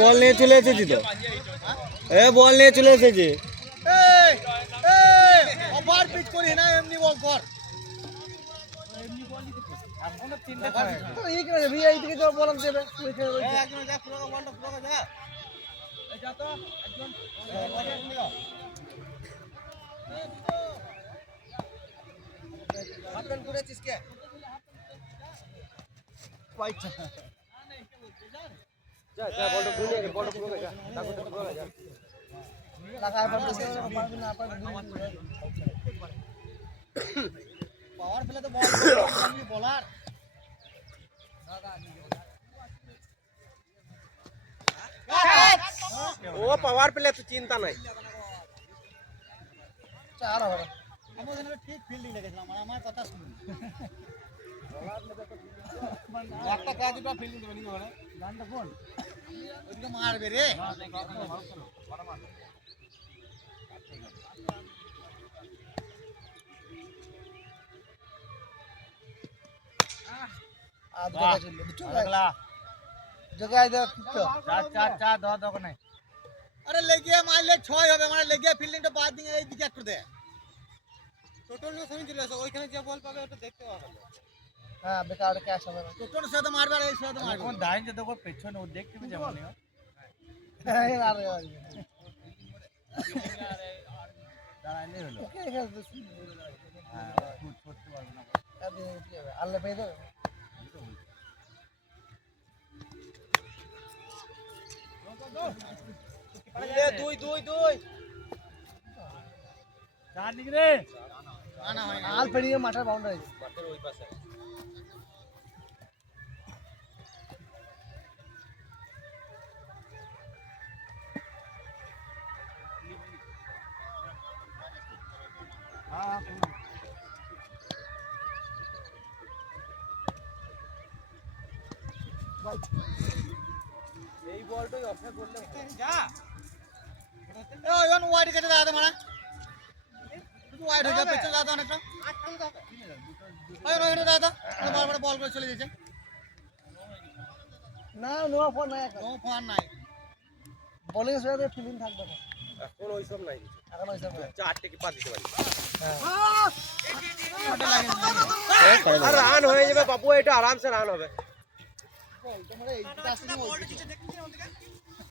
বল নিয়ে চলে এসেছি তো, বল নিয়ে চলে এসেছি। ওভার পিচ করি না, এমনি বল কর। পাওয়ার ফেলে তো বলার ও পাওয়ার পেলে তো চিন্তা নাই। ঠিক ফিল্ডিং লেগেছিলাম, আমার কথা শুনুন। একটা কাজ ফিল্ডিং দেবে নিয়ে গানটা ফোন ওইদিকে মারবে রে। अरे लेगिया मारले 6 হবে মানে लेगिया ফিল্ডিংটা বাদ দিয়ে এই দিকে একটু দে। টোটাল নিয়ে সমি চলে আসো, ওইখানে যে বল পাবে ওটা দেখতে হবে। হ্যাঁ বেকার ক্যাচ হবে না, টোটাল সাথে মারবে আর এই সাথে মারবে। কোন ডাইন যে দেখো পেছনে ও দেখতে হবে যেমন নিও। হ্যাঁ আরে আরে দাঁড়াইলে হলো। ওকে হ্যাঁ ফুট করতে পারবে না, আবে কি হবে আল্লাহ পেয়ে দেবে। দুই দুই দুই চার দিক রে না হয় না, আল পেরিয়ে মাঠের বাউন্ডারি মাঠের ওই পাশে। হ্যাঁ এই বলটাই অফে করলে যা। ওই ওয়ান ওয়াইড কেটে দাও মারা, তুই ওয়াইড হয়ে যা, পেছনে দাও অনেকটা। ওই ওইটা দাও তো, বল বল করে চলে যাচ্ছে না। নো ফোন নাই, নো ফোন নাই, বোলিং এর সাথে ফিল্ডিং থাকবে না এখন। ওই সব নাই, এখন ওই সব নাই। চারটে কি পা দিতে পারি। হ্যাঁ রান হয়ে যাবে বাবু, এটা আরামসে রান হবে। বল তোমরা এই পাশে